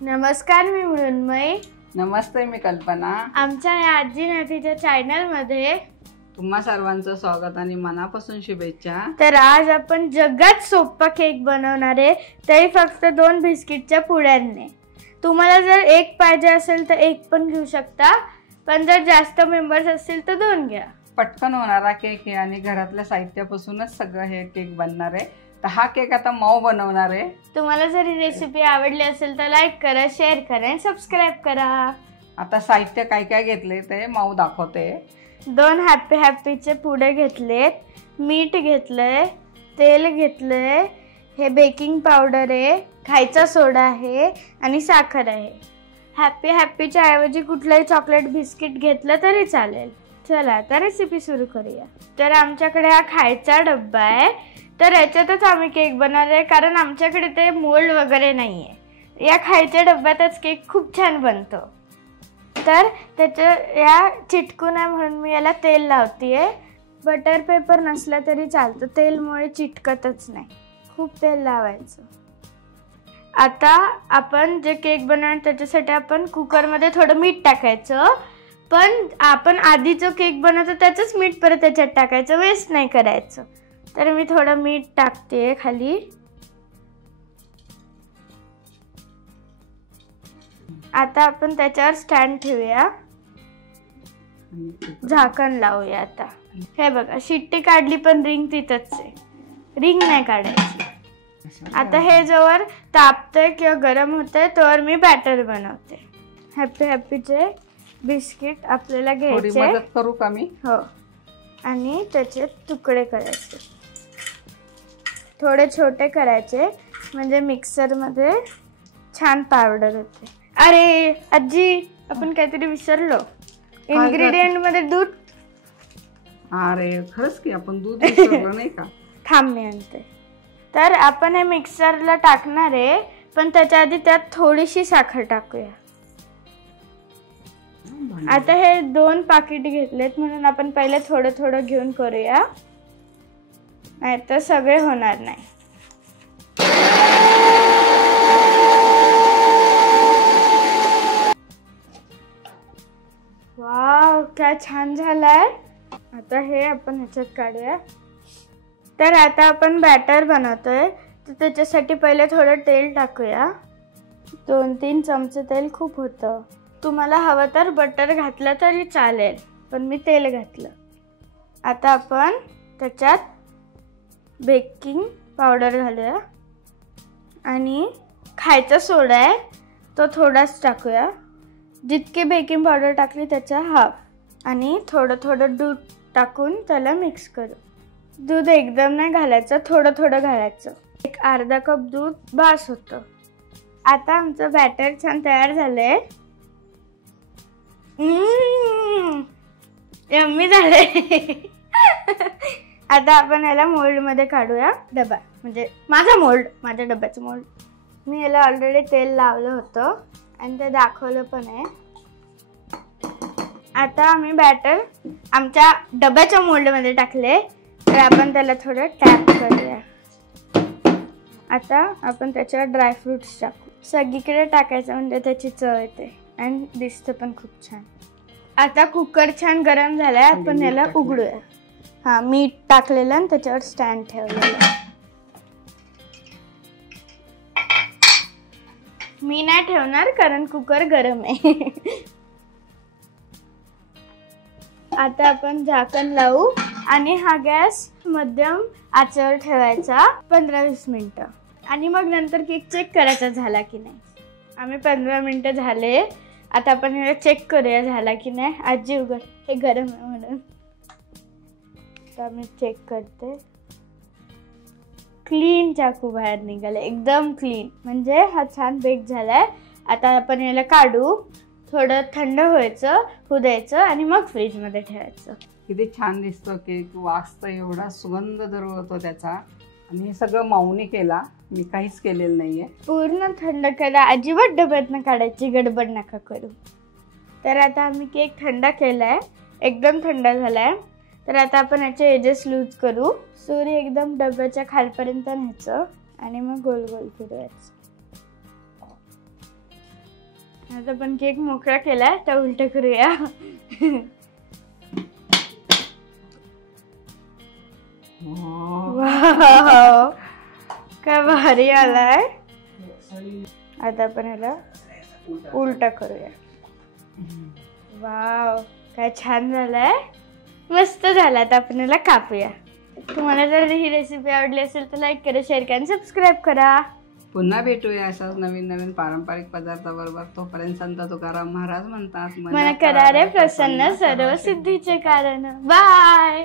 नमस्कार, मी मृण्मयी. नमस्ते, मी कल्पना. आमच्या या आजी नातीच्या चॅनल मध्ये तुम्हा सर्वांचं स्वागत आणि मनापासून शुभेच्छा. तर आज आपण जगात सोपा केक बनवणार आहे, तेही फक्त 2 बिस्किटच्या पुड्यांनी. तुम्हाला जर एक पाहिजे असेल तर एक पण घेऊ शकता, पण जर जास्त मेंबर्स असतील तर 2 घ्या. पटकन होणारा केक आहे आणि घरातल्या साहित्यापासूनच सगळं हे केक बनणार आहे. तर हा केक आता मऊ बनवणार आहे. तुम्हाला जर ही रेसिपी आवडली असेल तर लाईक करा, शेअर करा आणि सबस्क्राईब करा. आता साहित्य काय काय घेतले ते मऊ दाखवते. 2 हॅपी हॅपीचे पुडे घेतलेत, मीठ घेतलंय, तेल घेतलंय, हे बेकिंग पावडर आहे, खायचा सोडा आहे आणि साखर आहे. हॅपी हॅपीच्या ऐवजी कुठलंही चॉकलेट बिस्किट घेतलं तरी चालेल. चला आता रेसिपी सुरू करूया. तर आमच्याकडे हा खायचा डब्बा आहे, तर याच्यातच आम्ही केक बनवणार आहे, कारण आमच्याकडे ते मोल्ड वगैरे नाही आहे. या खायच्या डब्यातच केक खूप छान बनतो. तर त्याच्या या चिटकू नये म्हणून मी याला तेल लावतीये. बटर पेपर नसला तरी चालतं, तेलमुळे चिटकतच नाही. खूप तेल लावायचं. आता आपण जे केक बनवणार त्याच्यासाठी आपण कुकरमध्ये थोडं मीठ टाकायचं, पण आपण आधी जो केक बनवतो त्याचंच मीठ परत त्याच्यात टाकायचं, वेस्ट नाही करायचं. तर मी थोडं मीठ टाकते खाली. आता आपण त्याच्यावर स्टँड ठेवूया, झाकण लावूया. आता हे बघा, शिट्टी काढली पण रिंग तिथंच आहे, रिंग नाही काढायची. आता हे जोवर तापतंय किंवा गरम होतंय तोवर मी बॅटर बनवते. हॅपी हॅपीचे बिस्किट आपल्याला घ्यायचे. मदत करू का मी? हो. आणि त्याचे तुकडे करायचे, थोडे छोटे करायचे, म्हणजे मिक्सरमध्ये छान पावडर होते. अरे आजी, आपण काहीतरी विसरलो. इन्ग्रेडियंट मध्ये दूध. अरे खरंच की, आपण दूध विसरलो नाही का? थांब मी आणते. तर आपण हे मिक्सरला टाकणार आहे, पण त्याच्या आधी त्यात थोडीशी साखर टाकूया. आता हे 2 पाकिट घेतलेत म्हणून आपण पहिले थोडं थोडं घेऊन करूया, नाही तर सगळे होणार नाही. वाव, काय छान झालाय. आता हे आपण ह्याच्यात काढूया. तर आता आपण बॅटर बनवतोय, तर त्याच्यासाठी पहिले थोडं तेल टाकूया. 2-3 चमचे तेल खूप होतं. तुम्हाला हवं तर बटर घातलं तरी चालेल, पण मी तेल घातलं. आता आपण त्याच्यात बेकिंग पावडर घालूया आणि खायचा सोडा आहे तो थोडाच टाकूया. जितकी बेकिंग पावडर टाकली त्याच्या हाफ, आणि थोडं थोडं दूध टाकून त्याला मिक्स करू. दूध एकदम नाही घालायचं, थोडं थोडं घालायचं. एक अर्धा कप दूध बास होतं. आता आमचं बॅटर छान तयार झालंय. यम्मी झालंय. आता आपण याला मोल्डमध्ये काढूया. डबा म्हणजे माझा मोल्ड, माझ्या डब्याचं मोल्ड. मी याला ऑलरेडी तेल लावलं होतं आणि ते दाखवलं पण आहे. आता आम्ही बॅटर आमच्या डब्याच्या मोल्डमध्ये टाकले, तर आपण त्याला थोडं टॅप करूया. आता आपण त्याच्यावर ड्रायफ्रुट्स टाकू. सगळीकडे टाकायचं म्हणजे त्याची चव येते आणि दिसतं पण खूप छान. आता कुकर छान गरम झालाय, आपण याला उघडूया. हा, मीठ टाकलेलं आणि त्याच्यावर स्टँड ठेवलेलं. मी नाही ठेवणार कारण कुकर गरम आहे. आता आपण झाकण लावू आणि हा गॅस मध्यम आचेवर ठेवायचा 15-20 मिनिटं, आणि मग नंतर केक चेक करायचा झाला की नाही. आम्ही 15 मिनिटं झाले. आता आपण याला चेक करूया झाला की नाही. आजी उघड, हे गरम आहे म्हणून. आता मी चेक करते. क्लीन चाकू बाहेर निघाले, एकदम क्लीन, म्हणजे हा छान बेक झालाय. आता आपण याला काढू, थोडं थंड व्हायचं, होऊ द्यायचं आणि मग फ्रीजमध्ये ठेवायचं. किती छान दिसतो केक, वास तर एवढा सुगंध दरवळतो त्याचा. आणि हे सगळं माऊनी केला, मी काहीच केलेलं नाहीये. पूर्ण थंड करा, अजिबात डब्यातनं काढायची गडबड नका करू. तर आता आम्ही केक थंड केलाय, एकदम थंड झालाय. तर आता आपण याचे एजेस लूज करू. सुरी एकदम डब्याच्या खालपर्यंत न्यायचं आणि मग गोल गोल फिरवायचं. आता आपण केक मोकळा केलाय, तर उलट करूया. वाव, काय भारी आलाय. आता आपण ह्याला उलटा करूया. वाव, काय छान झालाय, मस्त झाला. आता आपण ह्याला कापूया. तुम्हाला जर ही रेसिपी आवडली असेल तर लाईक करा, शेअर करा आणि सबस्क्राईब करा. पुन्हा भेटूया अशाच नवीन नवीन पारंपरिक पदार्थाबरोबर. तोपर्यंत संत तुकाराम महाराज म्हणतात, मन करा रे प्रसन्न सर्व सिद्धीचे कारण. बाय.